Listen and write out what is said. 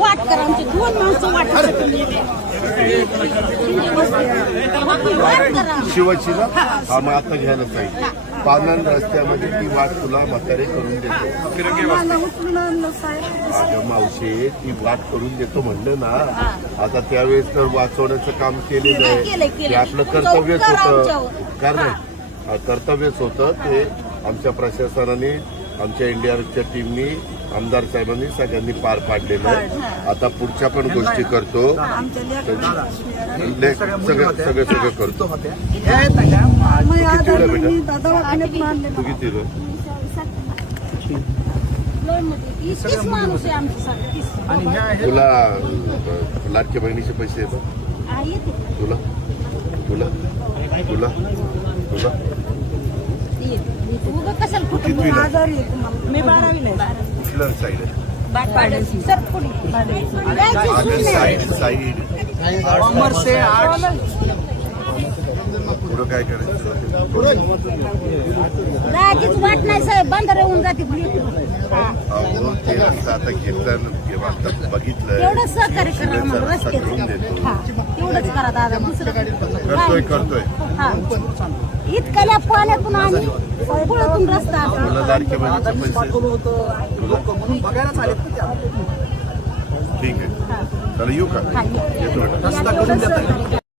वाट करा आमची दोन माणसं वाटत शिवाची ना हा मग आता घ्यायला पाहिजे पानन रस्त्यामध्ये ती वाट तुला म्हातारे करून देतो अगं मावशी ती वाट करून देतो म्हणलं ना आता त्यावेळेस तर वाचवण्याचं काम केलेलं आहे ते आपलं कर्तव्यच होतं कारण कर्तव्यच होतं ते आमच्या प्रशासनाने आमच्या एनडीआरएफच्या टीमनी आमदार साहेबांनी सगळ्यांनी पार पाडलेलं आहे आता पुढच्या पण गोष्टी करतो सगळं करतो तू किती तुला लाडक्या बहिणीचे पैसे येतात तुला तुला तुला तुला मी 12वी नाही कुठलं साईड आहे साईड पुढं काय करायचं राजीच वाट नाही साहेब बंद राहून जाते अहो ते रस्ता आता घेतलं बघितलं तेवढं सहकार्य करा रस्ते करून देतो तेवढंच करा दादा दुसरं करतोय इतक्या पाण्यातून आम्ही पुढातून रस्ता तुला लाडक्या बहिणीचे पैसे ठीक आहे चला येऊ का येतो